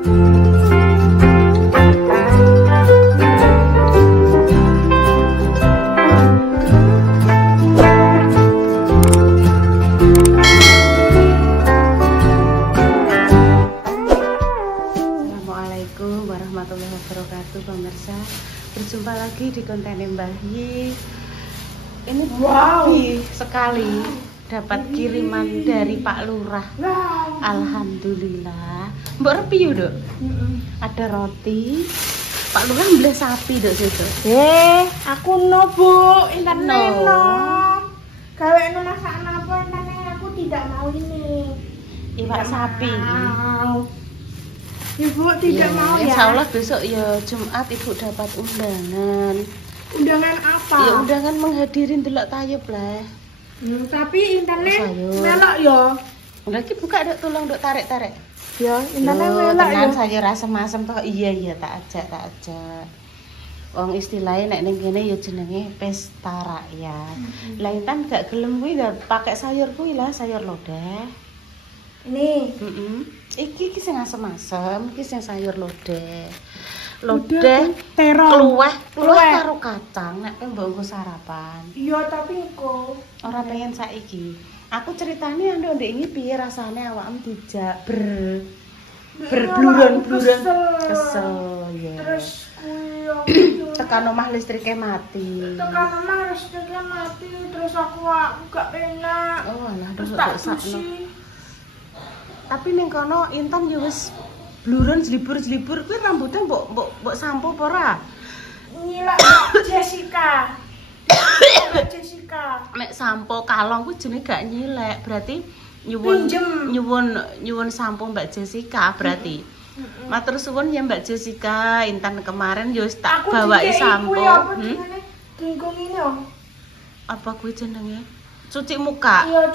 warahmatullahi wabarakatuh pemirsa. Berjumpa lagi di konten Mbak Yi. Ini happy sekali dapat kiriman dari Pak Lurah. Alhamdulillah. Mbak Repi yuk, ada roti. Pak Lurah beli sapi dok situ. Aku no Bu, intan no. Gawe no masakan apa intan aku tidak mau ini. Iwak sapi. Ibu tidak mau ya. Insya Allah besok ya Jumat Ibu dapat undangan. Undangan apa? Ya undangan menghadirin delok tayub lah. Tapi intane melok ya. Lagi buka dok, tolong dok tarik-tarik. Ya, intane melok ya. Tenan saya rasa masem toh. Iya tak ajak. Wong istilahnya nek ning kene ya jenenge pesta rakyat. Lah intan gak gelem kuwi gak pakai sayur kuwi lah, sayur lodeh. Ini. Iki sing asem-asem, iki sing sayur lodeh. Lodeh terong. Luweh karo kacang nek mbok nggo sarapan. Iya, tapi engko ora pengen saiki. Aku ceritane ando ndek iki piye rasane awakmu dijak berbluron-bluron kesel ya. Terus tekan omah listriknya mati. Terus aku gak penak. Oh alah ndok sakno. Tapi ning kono Intan ya wis bluron jelibur-jelibur kuwi rambutnya mbok sampo apa ora? Nyilak Jessica. Mek sampo kalong kuwi jenenge gak nyilek, berarti nyuwun sampo Mbak Jessica berarti. Matur suwun ya Mbak Jessica, Intan kemarin yo tak bawai sampo. Ginggung ini oh. Apa kuwi jenenge? Cuci muka. Iya,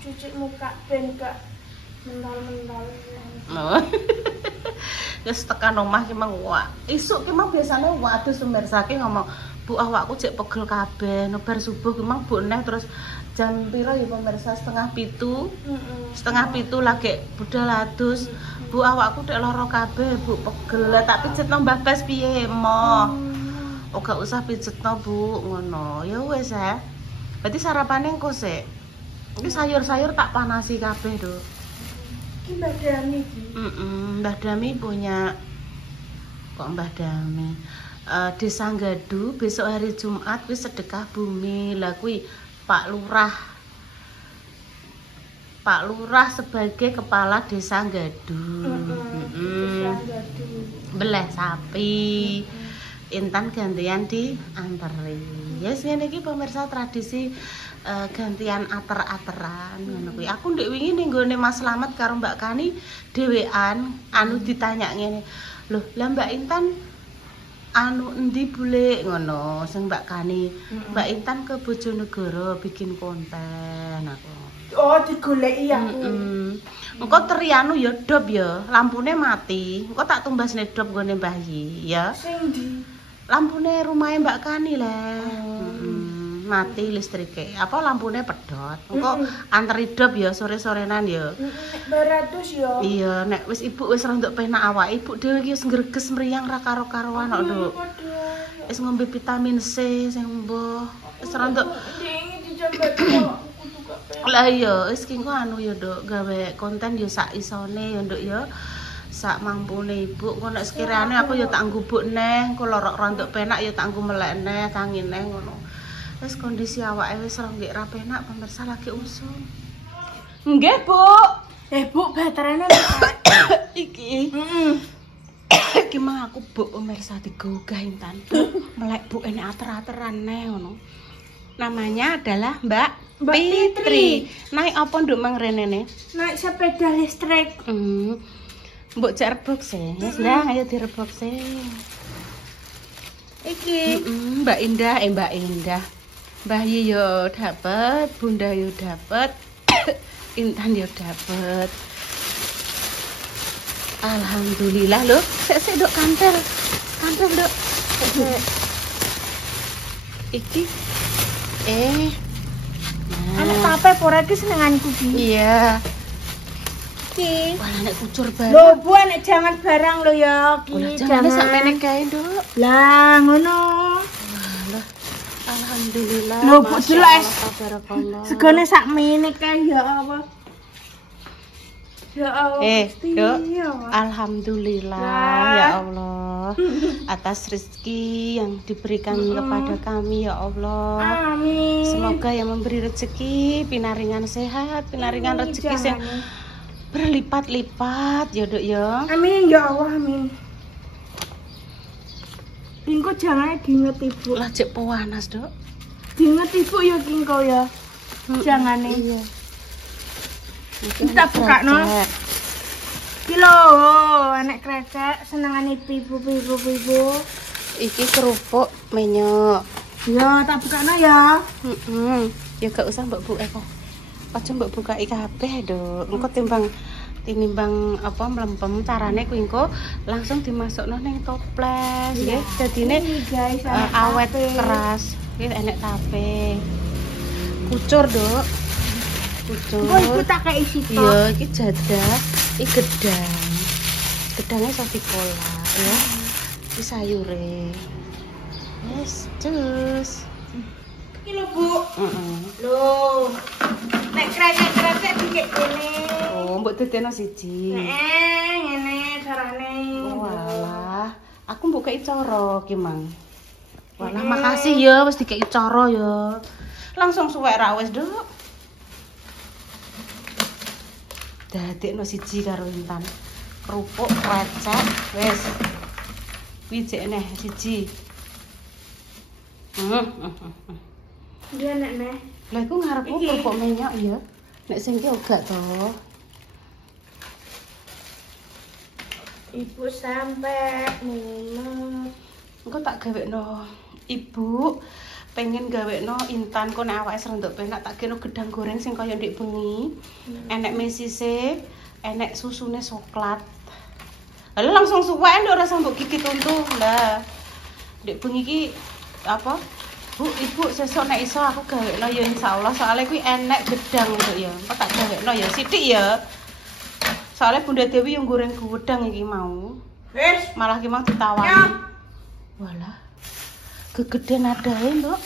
cuci muka ben gak mental-mental. Oh. Wis tekan omah ki mang wak. Isuk ki mang biasane waduh pemirsa ki ngomong, "Bu awakku jek pegel kabeh, bar subuh ki mang Bu neh terus jam pira ya pemirsa 6:30. 6:30 lagi budal adus. Bu awakku dek lara kabeh, Bu pegel. Tak pijetno Mbah Bas piye, Mo?" Oh gak usah pijetno, Bu, ngono. Ya wis ya. Berarti sarapane engko sik. Iki sayur-sayur tak panasi kabeh, Dok. Iki Mbah Dami iki. Mbah Dami punya Mbah Dami. Desa Gadu besok hari Jumat wis sedekah bumi. Lah kuwi Pak Lurah sebagai kepala Desa Gadu. Beleh sapi. Intan gantian dianteri. Yes ngene iki pemirsa tradisi gantian ater-ateran ngono kuwi. Aku ndek wingi ning gone Mas Slamet karo Mbak Kani dhewean ditanya ngene. Loh, lah Mbak Intan endi bule ngono sing Mbak Kani. Mbak Intan ke Bojonegoro bikin konten aku. Oh, digoleki aku. Engko terianu ya dop ya, lampune mati. Engko tak tumbasne dop gone Mbah Yi ya. Sing ndi? Lampune rumahe Mbak Kani lah. Mati listrike. Apa lampune pedhot. Engko anteri dop ya sore-sorenan ya. 200 ya. Iya, nek wis Ibu wis rondok penak awake, Ibu dhewe iki wis ngreges mriyang ra karo-karoan kok, Nduk. Wis ngombe vitamin C sing mbuh. Wis rondok Iki dicoba kok. Lah iya, wis ki engko anu ya, Nduk, gawe konten ya sak isone ya, Nduk ya. Sak mampune Ibu, engko nek sekirane aku ya tak gubuk neh, engko lorok rondok penak ya tak nggo melek neh, tangi neh ngono. Wis kondisi awake wis nggih ra penak, pemirsa lagi usum. Nggih, Bu. Bu, baterainya Iki. Iki mah aku Bu pemirsa digogah Intan. Melek Bu enek ater-ateran neh ngono. Namanya adalah Mbak Fitri. Naik apa nduk mang renene? Naik sepeda listrik. Mbok jak rebok sih. Wis ndang ayo direbok sih. Iki Mbak Indah. Mbah Yi yo dapet, Bunda yo dapet. Intan yo dapet. Alhamdulillah lho. Sik Dok kantel. Kantel Dok. Iki anak tape pora iki senenganku iki. Iya. Ki. Wah, nek kucur barang. Lho, Bu, nek jangan barang lo ya, Ki. Wah, jangan sampe gawe, Nduk. Lah, ngono. Lah, alhamdulillah. Lho, Bu, jelas. Tabarakallah. Segone sak meneh kae ya Allah. Ya Allah. Gusti, Duk. ya Allah. Alhamdulillah Lah. ya Allah atas rezeki yang diberikan kepada kami ya Allah. Amin. Semoga yang memberi rezeki pinaringan sehat, pinaringan Amin, rezeki yang jangan. berlipat-lipat ya Duk ya. Amin ya Allah, amin. Engko jangan diinget Ibu. Lah cek panas Duk. Diinget Ibu ya Kingko ya. Jangan nih. Iya. Kita buka no. Iki lho, anak krecek senengane ibu. Iki kerupuk menyok. Ya, tak buka no ya. Ya gak usah mbak buka kok. Aja mbak buka kabeh Duk. Engko tinimbang apa mlempem carane kuwi engko langsung dimasukno ning toples nggih. Dadine guys, awet keras. Iki enek tape. Kucur Duk. Kucur. Kok iku tak kei sitok. Iya, iki jadah, iki gedang. Gedangnya iso diolah ya. Iki sayure. Yes, cus. Iki lho, Bu. Heeh. Lho. Nek krecek dikek kene. Oh, mbok dedeno siji. Ngene carane. Walah, aku mbok kei cara ki, Mang. Walah, makasih ya wis dikei cara ya. Langsung suwek ra wis, Duk. Dadekno siji karo Intan. Kerupuk krecek wis. Kuwi jek neh siji. Dia nek neh. Lah iku ngarepku kerupuk menyok ya. Nek sing ki ora to. Ibu sampai ngono. Engko tak gawekno. Ibu pengen gawekno Intan kok nek awake serondok penak tak geno gedang goreng sing kaya ndek bengi. Enek mesise, enek susune coklat. Lalu langsung suwek nduk ora sambok gigit untu. Lah. Ndek bengi iki apa? Bu, Ibu sesuk nek iso aku gawekno ya insyaallah soalnya kuwi enek gedang nduk ya. Kok tak gawekno ya sithik ya. Soalnya Bunda Dewi yang goreng gedang iki mau. Wis, Malah ki mau ditawani. Ya. Walah. Gegeden adae, Mbok.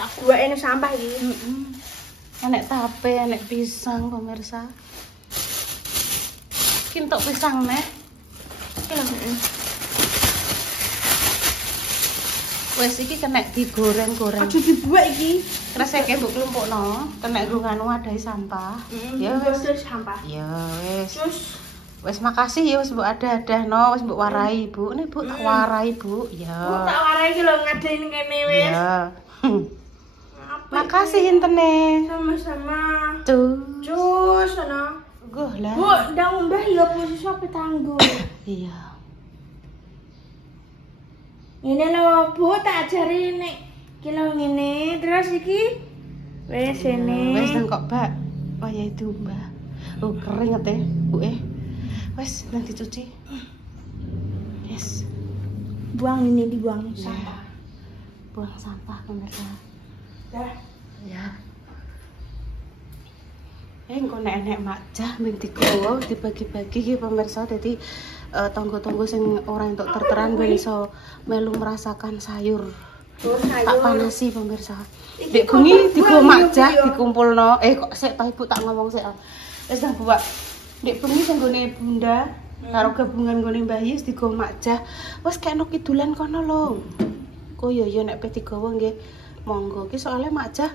tak buake sampah iki. Enek tape, enek pisang, pemirsa. Kintok pisang neh. Iki lho. Wes iki kena digoreng-goreng. Aja dibuak iki. Kreseke mbok klumpukno, kena nggo nganu adahe sampah. Ya wes. Wis sampah. Ya wes. Terus Wes makasih ya wis mbok ada-adahno, wis mbok warai, Bu. Nih Bu tak warai, Bu. Bu Ya. tak warai iki lho ngadain kene wis. Ya. Apa Makasih intene. sama-sama. Tuh. Cus ana. Goh lah. Bu, ndang mbah ya posisi apa tanggo. Iya. Ini lho, Bu tak ajari nek iki lho ngene, terus iki wis ini. Wes nang kok, Mbak. Oh ya itu, Mbak. Oh, keringet ya, Bu Wes nanti cuci. Yes. Buang ini dibuang sampah. Buang sampah pemirsa. Dah. Ya. Engko nek-nek makjah ben digowo dibagi-bagi ki pemirsa dadi tonggo-tonggo sing ora entuk terteran ben iso melu merasakan sayur. Tak panasi pemirsa. Dek bengi digo makjah dikumpulno. Kok sik ta Ibu tak ngomong sik. Wis dah buak. Dek bengi sing gone Bunda karo gabungan gone Mbah Yus digo makjah. Wis kena kidulan kono lho. Kok ya nek pe digowo nggih monggo. Ki soalnya makjah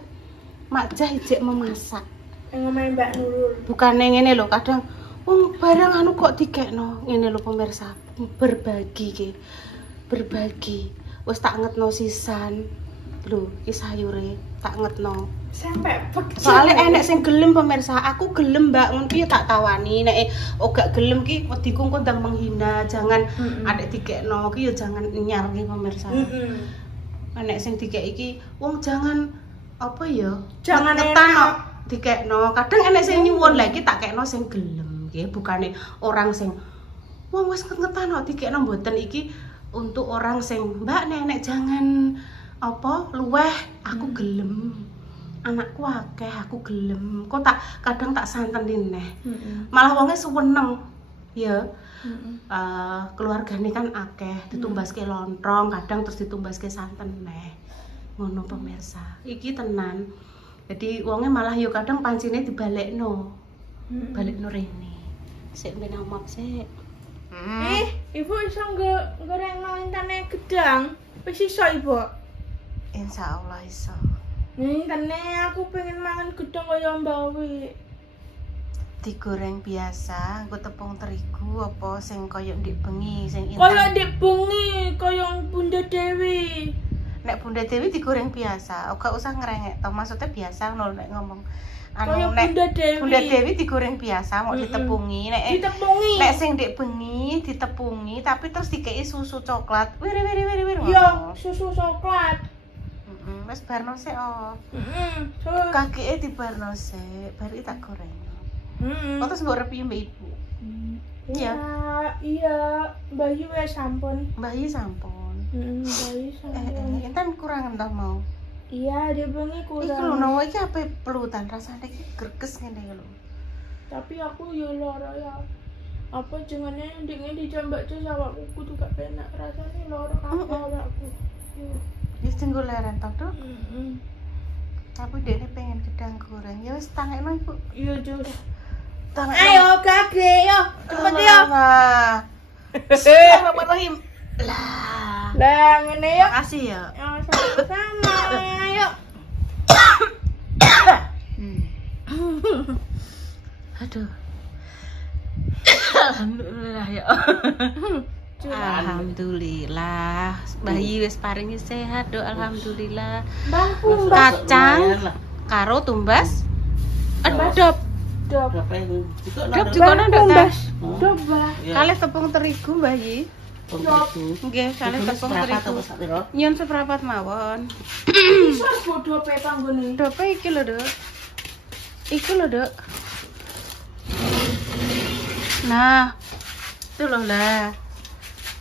ijek memasak. Ngomong Mbak Nurul. Bukane ngene lho, kadang wong barang anu kok dikekno. Ngene lho pemirsa, berbagi ki. Berbagi. Wis tak ngetno sisan. Lho, iki sayure tak ngetno. Sampai pegel. Soale enek sing gelem pemirsa, aku gelem Mbak, ngono piye tak tawani. Nek gak gelem ki wediku engko ndang menghina, jangan adek dikekno ki ya jangan nyar ki pemirsa. Nek sing dikek iki wong jangan apa ya? Jangan ngetano dikekno. Kadang enek sing nyuwun lagi tak kekno sing gelem nggih, bukane orang sing wong wis ngetano dikekno mboten iki untuk orang sing Mbak nenek jangan apa luweh aku gelem. anakku akeh aku gelem. Kok kadang tak santenin neh. Malah wonge seneng. Ya. Keluargane kan akeh, ditumbaske lontong, kadang terus ditumbaske santen neh. Ngono pemirsa. Iki tenan. Jadi wonge malah yo kadang pancine dibalekno. Balekno rene. Sik ben omop sik. Ibu iso goreng intane gedang. Wis iso, Ibu? Insyaallah iso. Intane aku pengen mangan gedang kaya Mbak Wi. Digoreng biasa, nggo tepung terigu apa sing kaya ndek bengi, sing intan. Kaya ndek bengi, kaya Bunda Dewi. Nek Bunda Dewi digoreng biasa, ora usah ngerengek to. Maksudnya biasa ngono nek ngomong. Kaya Nek Bunda Dewi. Bunda Dewi digoreng biasa, mau ditepungi. Nek sing ndek bengi ditepungi tapi terus dikei susu coklat. Wir. Yo, susu coklat. Wis barno sik oh. Kakeke dibarno sik, bari tak goreng. Kok terus mbok repi mbek ibu. Iya. Iya, Mbak Yu wis sampun. Mbak Yu sampun. Mbak Yu sampun. Intan kurang entah mau. Iya, dia bengi kurang. Iki lho nawa iki ape pelutan rasane iki greges ngene lho. Tapi aku yo lara ya. Apa jenenge ndek dijambak terus awakku kudu gak penak rasane lara kabeh awakku. Wis tinggal leren to, Dok. Tapi dene pengen gedang goreng. Ya wis tangekno Ibu. Iya, Jus. Ayo Kage, yo. Cepet yo. Bismillahirrahmanirrahim. Lah, ngene yo. Makasih ya. Sama-sama. Ayo. Aduh. Alhamdulillah ya. Alhamdulillah. Bayi wis paringi sehat, Dok. Alhamdulillah. Kacang karo tumbas edop. Dop juga nang tumbas. Dop, Mbak. Kalih tepung terigu, Mbah Yi. Nggih, kalih tepung terigu. Nyon seprapat mawon. Iso dope panggone. Dope iki lho, Dok. Iki lho, Dok. Nah. Itu lho lah.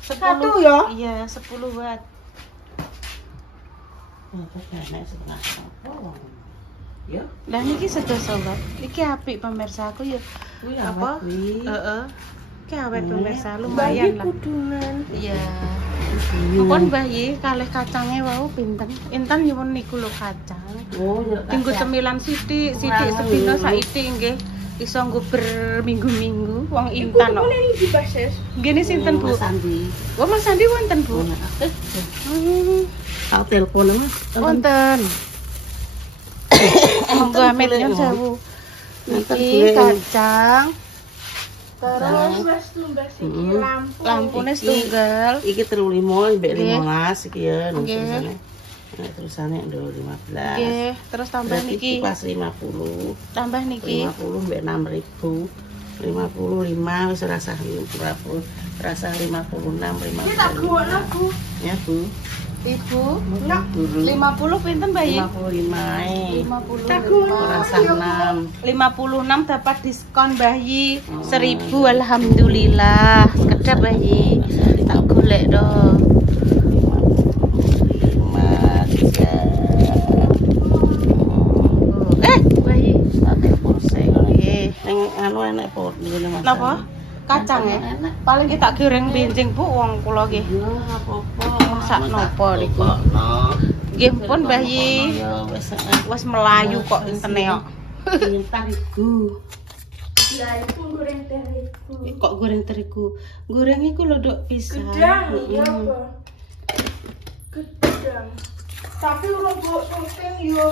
10 ya? Iya, 10 watt. Ya. Lah niki sedasa watt. Iki apik pemirsa aku ya. Apa? Heeh. Iki awet pemirsa lumayan lah. Kudunan. Iya. Pun Mbah Yi kalih kacange wau pinten? Intan nyuwun niku lho kacang. Oh, ya. Tinggu cemilan sithik sedina saiki nggih. Iso nggo berminggu-minggu wong Intan kok. Ini dibases. Nggih sinten Bu? Mas Andi. Oh Mas Andi wonten Bu. Aku telepon Mas. Wonten. Monggo amit nyun sewu. Iki kacang. Terus wis tumbas iki lampu. Lampune setunggal. Iki 35 mbek 15 iki ya Nggih. terusane. Nah, terusane ndol 15. Nggih, terus tambah Berarti niki. pas 50. Tambah niki. 50 mbek 6.000. 55 wis rasa 50. Rasa 56, 55. Iki tak gowokno, Bu. Ya, Bu. Ibu, Nak 50 pinten Mbak Yi? 55. 55. Rasa 6. 56 dapat diskon Mbah Yi 1000 alhamdulillah. Sekedap Mbah Yi. Tak golek do. 55. Mbah Yi. Sate porsi Nggih. ning anu enek pot ngene Mas. Napa? Kacang ya? Paling kita goreng benjing Bu wong kula nggih. Ya apa-apa. Masak nopo niku? Nggih pun Mbah Yi. Ya wis Wes melayu kok intene kok. pintar iku. ya itu goreng terigu. Kok goreng terigu? Goreng iku lho Dok pisang. Gedang ya apa? Gedang. Tapi urung mbok syuting yo.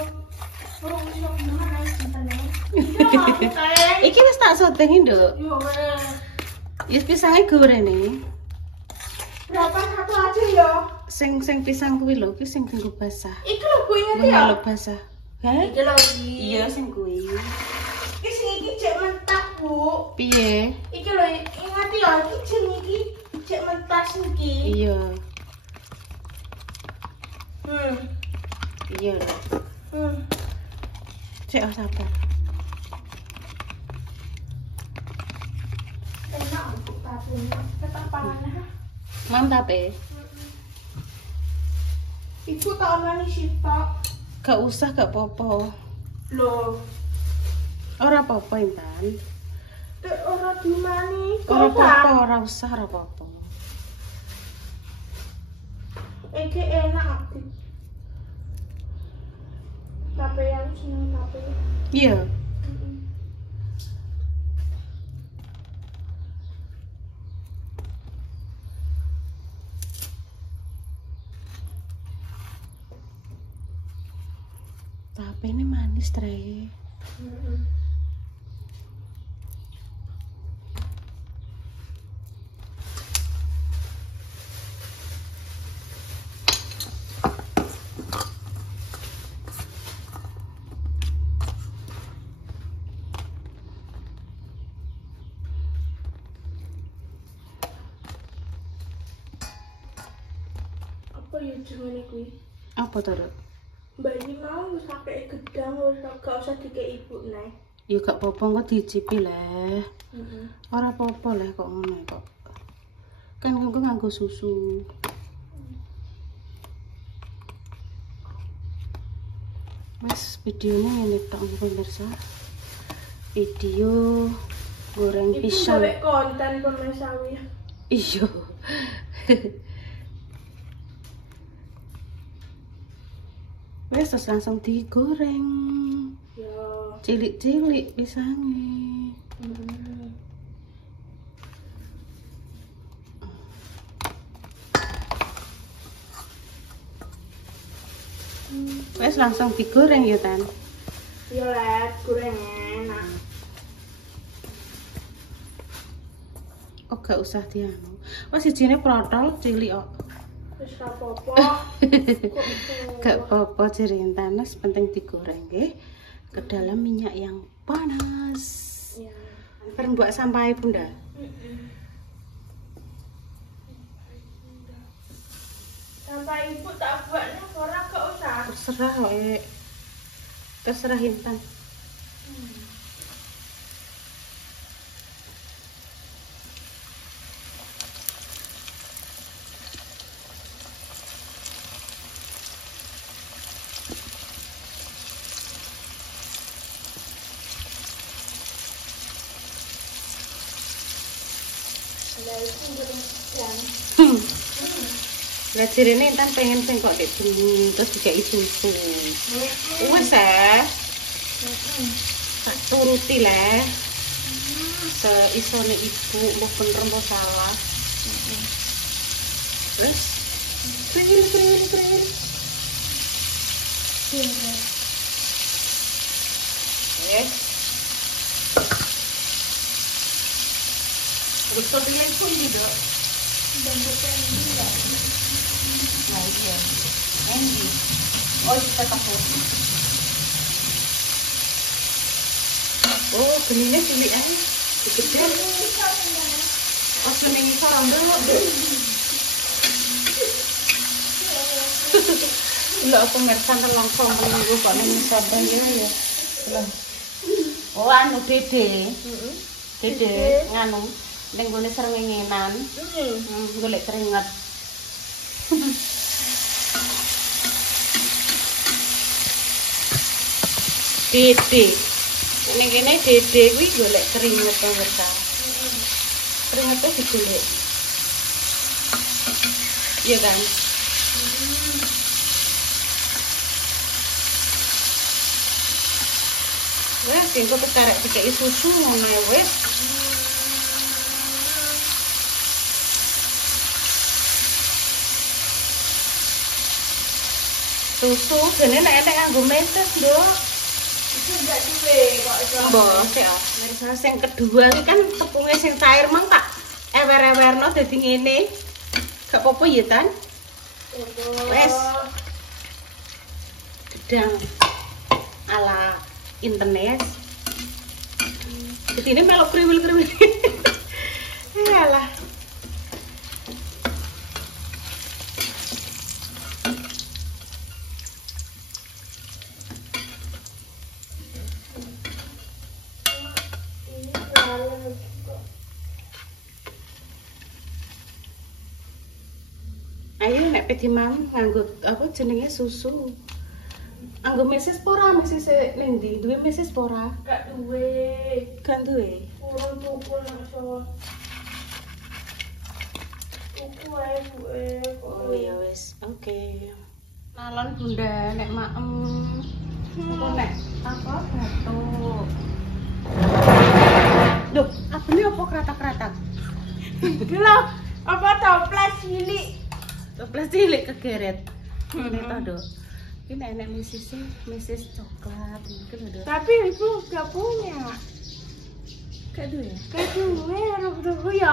Urung iso mana jentane. Iki wis tak syuting Dok. Yo wes. Yes pisangnya goreng nih. Berapa satu aja ya? Sing pisang kuwi lho, ki sing tinggu basah. Iki lho Bu inget Kuwi ya? lho basah. Hah? Iki lho iki. Iya sing kuwi. Iki sing iki cek mentah Bu. Piye? Iki lho ingat ya iki jeng iki cek mentah iki. Iya. Hmm. Iya. Hmm. Cek sabar. Enak untuk tabunya. Tetap panas. Mantap ya? Ibu tak omani sitok. Gak usah, gak apa-apa. Loh, Ora apa-apa Intan. ora dimani. Ora apa-apa, ora usah, ora apa-apa. Iki enak aku. Tape yang seneng tape. Iya. Tapi ini manis, Tre. Apa ya jenenge kuwi? Apa to, Rek? Mbak ini mau wis kakek gedang wis gak usah dikei ibu neh. Ya gak apa-apa kok dicipi leh. Ora apa-apa leh kok ngono kok. Kan aku nganggo susu. Mas, videonya ini tok pemirsa. Video goreng Ibu pisang. gawe konten pemesawi. Iya. Wes terus langsung digoreng. Ya. Cilik-cilik pisangnya. Wes langsung digoreng ya, Tan. Ya let goreng enak. Oh, gak usah dianu. Wes sijine protol cilik kok. Wis ra apa-apa. Gak apa-apa jering tanas, penting digoreng nggih ke dalam minyak yang panas. Ya. Bareng buat sampai Bunda. Sampai ibu tak buatnya ora gak usah. Terserah we. Terserah Intan. Lah itu goreng pisang. Lah jirene Intan pengen sing kok kayak gini terus dikai susu. Wes tak turuti le. Seisone ibu mbok bener mbok salah. Wes. Kring. Yes. Betul telepon juga. Nah, iya. Andy. Oh, kita takut. Oh, benihnya cilik aja. Gede. Oh, seneng iso rambut. Lho, pemirsa langsung menunggu kok ning sabar ya. Lho. Oh, anu Dede. Dede nganu ning gone srengengenan. Golek keringet. Dede. Ning kene Dede kuwi golek keringet pemirsa. Keringetnya digolek. Iya kan? Wes, engko ketarek dikei susu ngono ya wes. Susu dene nek nganggo meses, Nduk. Itu enggak duwe kok itu. Mbok, sik ah. Mirsa sing kedua iki kan tepunge sing cair mang tak ewer-ewerno dadi ngene. Gak apa-apa ya, Tan? Wes. Gedang ala internet. Jadi ini melok kriwil-kriwil. Alah. Ini lalu juga. Ayo nek peti mang nganggo apa jenenge susu. Anggo meses pora, meses ning ndi? Duwe meses pora? Gak duwe. Kan duwe. Urun tuku nang iso. Tuku ae duwe. Oh ya wis, oke. Nalon Bunda nek maem. Apa nek apa batuk. Duh, apa ini apa kratak-kratak? Lho, apa toples cilik? Toples cilik kegeret. Ini tau, Dok. Ini nenek misis coklat iki lho, Dok. Tapi ibu gak punya. Gak duwe ya? Gak duwe, harus dulu ya.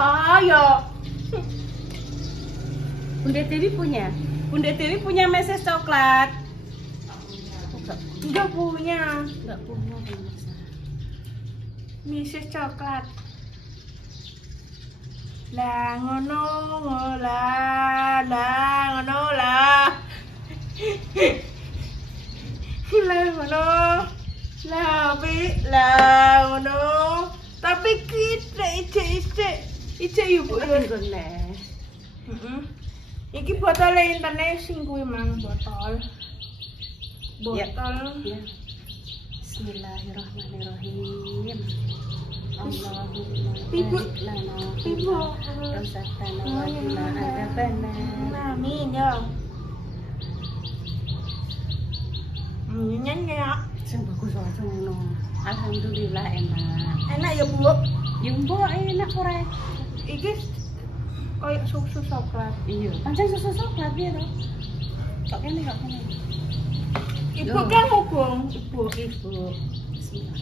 Bunda Dewi punya. Bunda Dewi punya meses coklat. Enggak punya. Enggak punya pemirsa. Misis coklat. Lah ngono lah ngono lah. Lah ngono. Lah ngono. Tapi kita ije ibu ya. Nek. Iki botol internet sing kuwi mang botol. Ya. Botol. Ya. Bismillahirrahmanirrahim. Allahumma Ibu. barik lana Ibu. Rasatana wa qina adzabannar. Amin ya. Nyanyi. Sing bagus aja ngono. Alhamdulillah enak. Enak ya, Bu. Ya mbok enak ora? Iki kayak susu coklat. Iya, pancen susu coklat ya to. Kok kene. Ibu Loh. kan hubung. Ibu. Bismillah.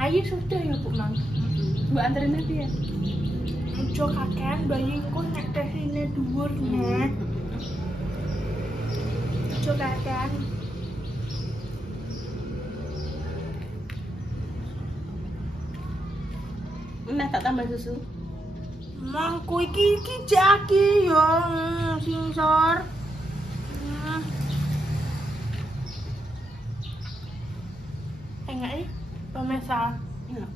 Ayo sudah ya, Bu Mang. Mbak anterin nanti ya. Ojo kakean bayiku nek tesine dhuwur nek. Ojo kakean. Nah, tak tambah susu. Mangku iki jaki yo sing sor. Enggak nih, pemirsa. Ya,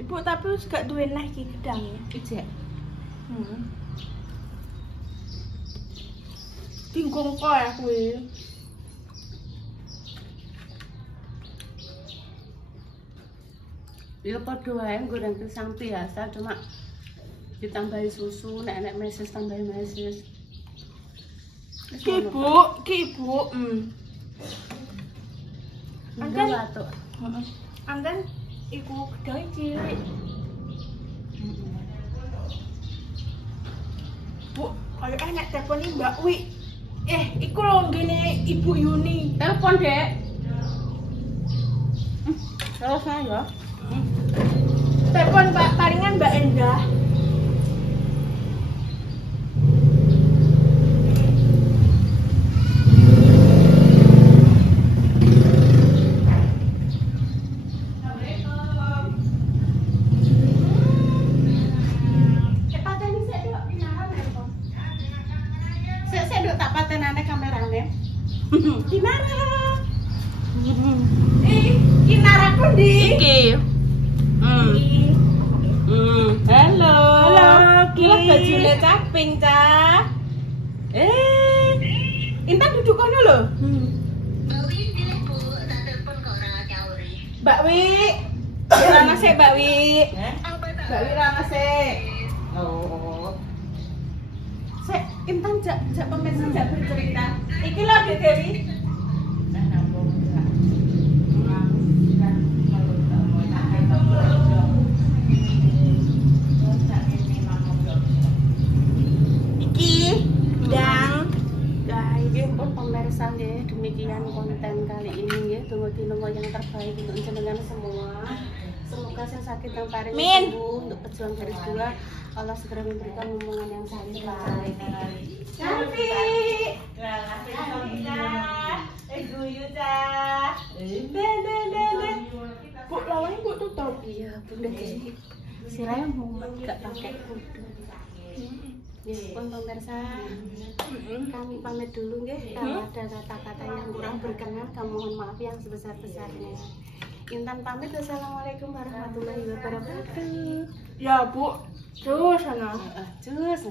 Ibu tapi wis gak duwe neh iki gedang. ijek. Tinggung kok ya kuwi. Ya padha wae goreng pisang biasa cuma ditambahi susu, nek meses tambahi meses. Ki ibu. Enggak batuk. Anten iku gedang cilik. Bu, kaya enak telepon Mbak Wi. Iku lho ngene Ibu Yuni. Telepon, Dek. Terus ya. Telepon Mbak palingan Mbak Endah. Kinara. Kinara ku ndi? Iki. Halo. Halo, Ki. Ki bajune caping, Cah. Intan duduk kono lho. Mbak Wi. Rana sik, Mbak Wi. Mbak Wi rana sik. Oh. Sik, Intan jak pemirsa jak bercerita. Iki lho Dek Dewi. Pemirsa nggih, demikian konten kali ini ya. Tunggu dinongo yang terbaik untuk jenengan semua. Semoga yang sakit yang paling sembuh untuk pejuang garis 2. Allah segera memberikan omongan yang saleh. Cantik. Guyu Cah. Bu, lawannya Bu tutup. Iya, Bunda Dewi. Siranya mumet gak pakai kudu. Ya, pun pemirsa, kami pamit dulu nggih. Kalau ada kata-kata yang kurang berkenan, kami mohon maaf yang sebesar-besarnya. Intan pamit. Assalamualaikum warahmatullahi wabarakatuh. Ya Bu, terus sana. Cus.